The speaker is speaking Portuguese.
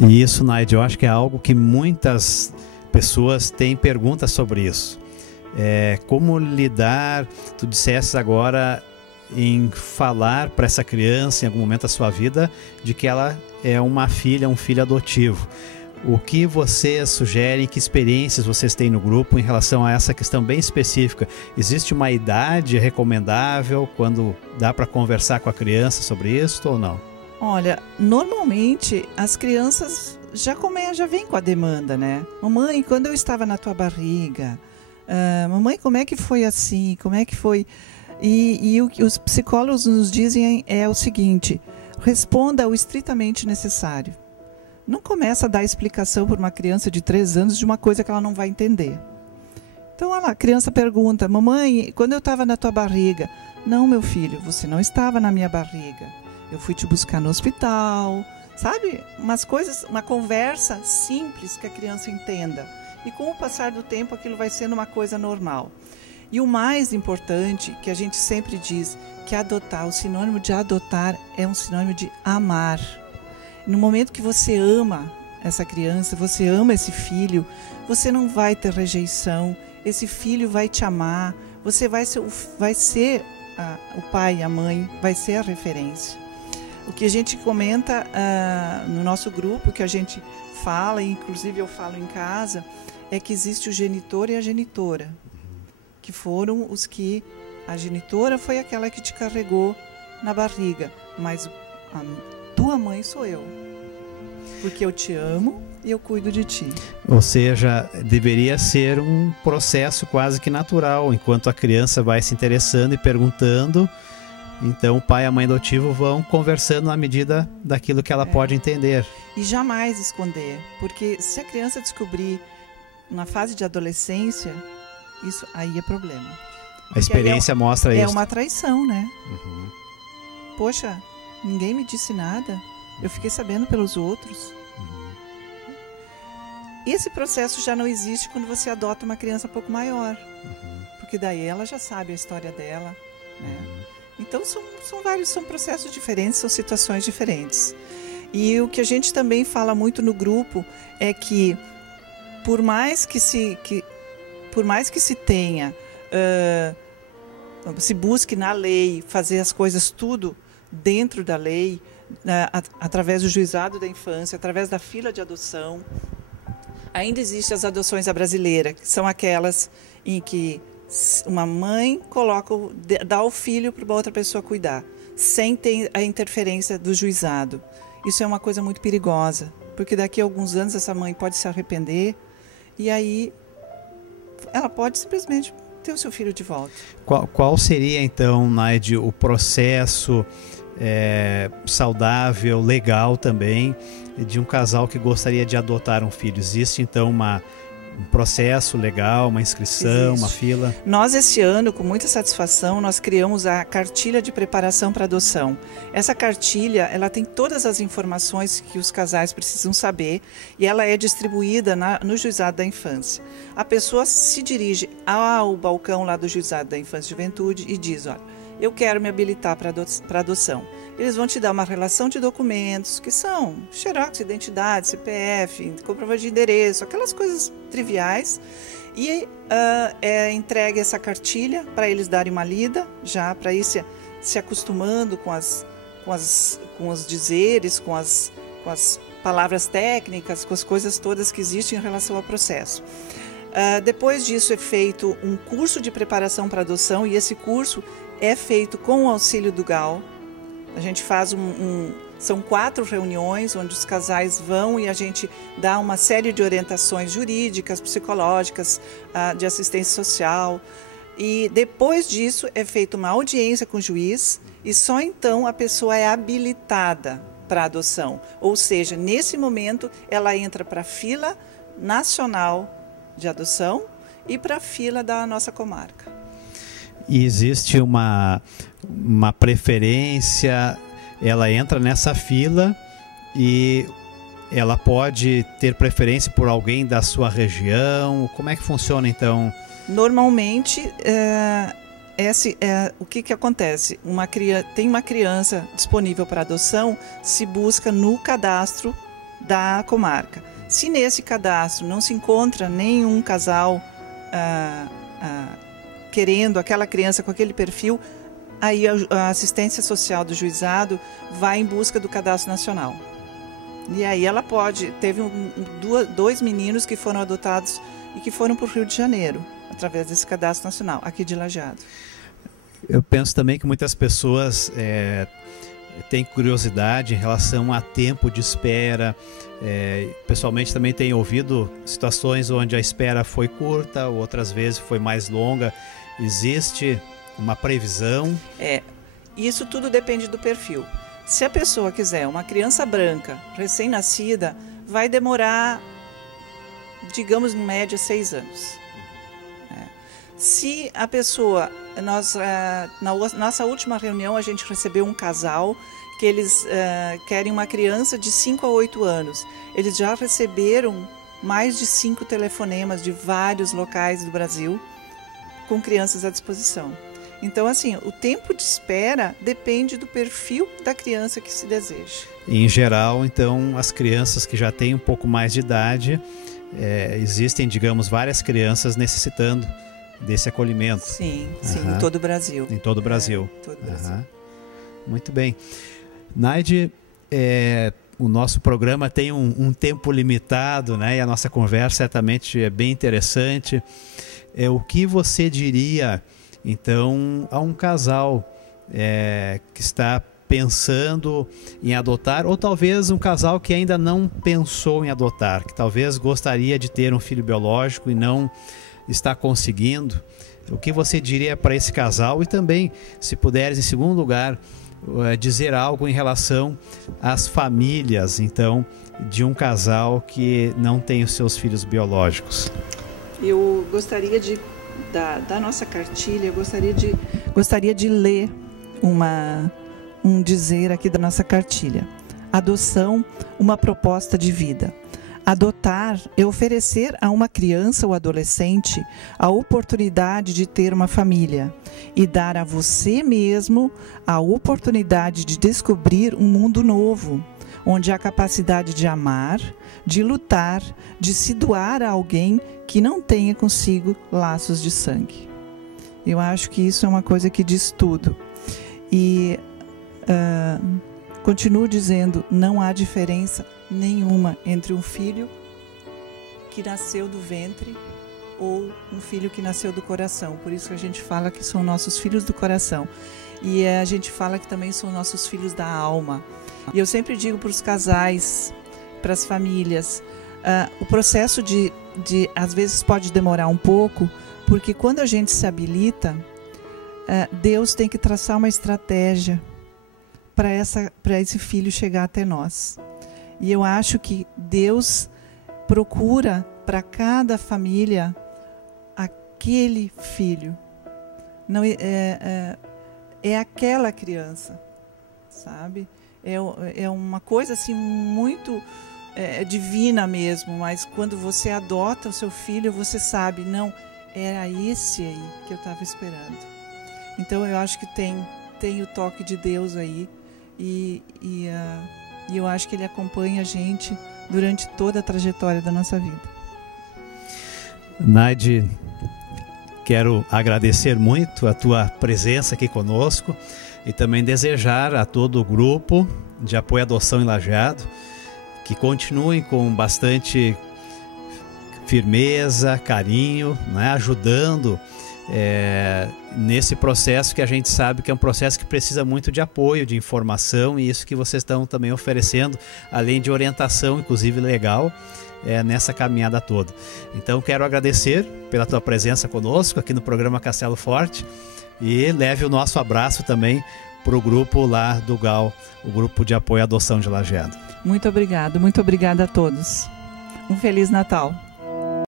E isso, Naide, eu acho que é algo que muitas pessoas têm perguntas sobre isso. Como lidar, tu disseste agora em falar para essa criança em algum momento da sua vida de que ela é uma filha, um filho adotivo. O que vocês sugerem, que experiências vocês têm no grupo em relação a essa questão bem específica? Existe uma idade recomendável quando dá para conversar com a criança sobre isso ou não? Olha, normalmente as crianças já vêm com a demanda, né? Mamãe, quando eu estava na tua barriga, mamãe, como é que foi assim? Como é que foi? E o que os psicólogos nos dizem é o seguinte: responda o estritamente necessário. Não começa a dar explicação para uma criança de 3 anos de uma coisa que ela não vai entender. Então a criança pergunta: mamãe, quando eu estava na tua barriga? Não, meu filho, você não estava na minha barriga. Eu fui te buscar no hospital. Sabe? Umas coisas, uma conversa simples que a criança entenda. E com o passar do tempo aquilo vai sendo uma coisa normal. E o mais importante, que a gente sempre diz, que adotar, o sinônimo de adotar é um sinônimo de amar. No momento que você ama essa criança, você ama esse filho, você não vai ter rejeição, esse filho vai te amar, você vai ser o pai, a mãe, vai ser a referência. O que a gente comenta no nosso grupo, que a gente fala, e inclusive eu falo em casa, é que existe o genitor e a genitora, que foram os que... A genitora foi aquela que te carregou na barriga, mas a tua mãe sou eu, porque eu te amo e eu cuido de ti. Ou seja, deveria ser um processo quase que natural, enquanto a criança vai se interessando e perguntando, então o pai e a mãe adotivo vão conversando na medida daquilo que ela pode entender. E jamais esconder, porque se a criança descobrir na fase de adolescência, isso aí é problema. A experiência mostra isso. É uma traição, né? Uhum. Poxa, ninguém me disse nada, eu fiquei sabendo pelos outros. Uhum. Esse processo já não existe quando você adota uma criança um pouco maior, porque daí ela já sabe a história dela, né? Então são processos diferentes, são situações diferentes. E o que a gente também fala muito no grupo é que por mais que se tenha, se busque na lei fazer as coisas tudo dentro da lei, através do juizado da infância, através da fila de adoção, ainda existem as adoções à brasileira, que são aquelas em que uma mãe dá o filho para outra pessoa cuidar, sem ter a interferência do juizado. Isso é uma coisa muito perigosa, porque daqui a alguns anos essa mãe pode se arrepender e aí ela pode simplesmente ter o seu filho de volta. Qual seria então, Naide, o processo saudável, legal também, de um casal que gostaria de adotar um filho? Existe então um processo legal, uma inscrição, uma fila? Nós, esse ano, com muita satisfação, nós criamos a cartilha de preparação para adoção. Essa cartilha, ela tem todas as informações que os casais precisam saber e ela é distribuída no Juizado da Infância. A pessoa se dirige ao balcão lá do Juizado da Infância e Juventude e diz: olha, eu quero me habilitar para adoção. Eles vão te dar uma relação de documentos, que são xerox, identidade, CPF, comprovante de endereço, aquelas coisas triviais. E é entregue essa cartilha para eles darem uma lida, já para ir se acostumando com os dizeres, com as palavras técnicas, com as coisas todas que existem em relação ao processo. Depois disso é feito um curso de preparação para adoção, e esse curso é feito com o auxílio do GAL. A gente faz são 4 reuniões onde os casais vão e a gente dá uma série de orientações jurídicas, psicológicas, de assistência social. E depois disso é feita uma audiência com o juiz e só então a pessoa é habilitada para adoção. Ou seja, nesse momento ela entra para a fila nacional de adoção e para a fila da nossa comarca. E existe uma preferência, ela entra nessa fila e ela pode ter preferência por alguém da sua região? Como é que funciona então? Normalmente, o que acontece? Tem uma criança disponível para adoção, se busca no cadastro da comarca. Se nesse cadastro não se encontra nenhum casal querendo aquela criança com aquele perfil, aí a assistência social do juizado vai em busca do cadastro nacional. E aí ela teve dois meninos que foram adotados e que foram para o Rio de Janeiro, através desse cadastro nacional, aqui de Lajeado. Eu penso também que muitas pessoas têm curiosidade em relação a tempo de espera. Pessoalmente também tenho ouvido situações onde a espera foi curta, outras vezes foi mais longa. Existe uma previsão? Isso tudo depende do perfil. Se a pessoa quiser uma criança branca, recém-nascida, vai demorar, digamos, em média, 6 anos. Se a pessoa... na nossa última reunião, a gente recebeu um casal que eles querem uma criança de 5 a 8 anos. Eles já receberam mais de 5 telefonemas de vários locais do Brasil com crianças à disposição. Então, assim, o tempo de espera depende do perfil da criança que se deseja. Em geral, então, as crianças que já têm um pouco mais de idade, existem, digamos, várias crianças necessitando desse acolhimento. Sim, em todo o Brasil. Em todo o Brasil. Todo o Brasil. Muito bem. Naide, o nosso programa tem um tempo limitado, né? E a nossa conversa certamente é bem interessante. O que você diria, então, a um casal que está pensando em adotar, ou talvez um casal que ainda não pensou em adotar, que talvez gostaria de ter um filho biológico e não está conseguindo? O que você diria para esse casal? E também, se puderes, em segundo lugar, dizer algo em relação às famílias, então, de um casal que não tem os seus filhos biológicos. Eu gostaria da nossa cartilha, eu gostaria de ler um dizer aqui da nossa cartilha. Adoção, uma proposta de vida. Adotar é oferecer a uma criança ou adolescente a oportunidade de ter uma família e dar a você mesmo a oportunidade de descobrir um mundo novo, onde há capacidade de amar, de lutar, de se doar a alguém que não tenha consigo laços de sangue. Eu acho que isso é uma coisa que diz tudo. E continuo dizendo, não há diferença nenhuma entre um filho que nasceu do ventre ou um filho que nasceu do coração. Por isso que a gente fala que são nossos filhos do coração. E a gente fala que também são nossos filhos da alma. E eu sempre digo para os casais, para as famílias, o processo de às vezes pode demorar um pouco, porque quando a gente se habilita, Deus tem que traçar uma estratégia para esse filho chegar até nós. E eu acho que Deus procura para cada família aquele filho. Não é aquela criança, sabe? É uma coisa assim muito divina mesmo, mas quando você adota o seu filho, você sabe, não, era esse aí que eu estava esperando. Então eu acho que tem o toque de Deus aí e eu acho que Ele acompanha a gente durante toda a trajetória da nossa vida. Naide, quero agradecer muito a tua presença aqui conosco e também desejar a todo o grupo de apoio à adoção em Lajeado que continuem com bastante firmeza, carinho, né, ajudando nesse processo que a gente sabe que é um processo que precisa muito de apoio, de informação, e isso que vocês estão também oferecendo, além de orientação, inclusive legal, nessa caminhada toda. Então quero agradecer pela tua presença conosco aqui no programa Castelo Forte e leve o nosso abraço também para o grupo lá do GAL, o Grupo de Apoio à Adoção de Lajeado. Muito obrigada a todos. Um Feliz Natal.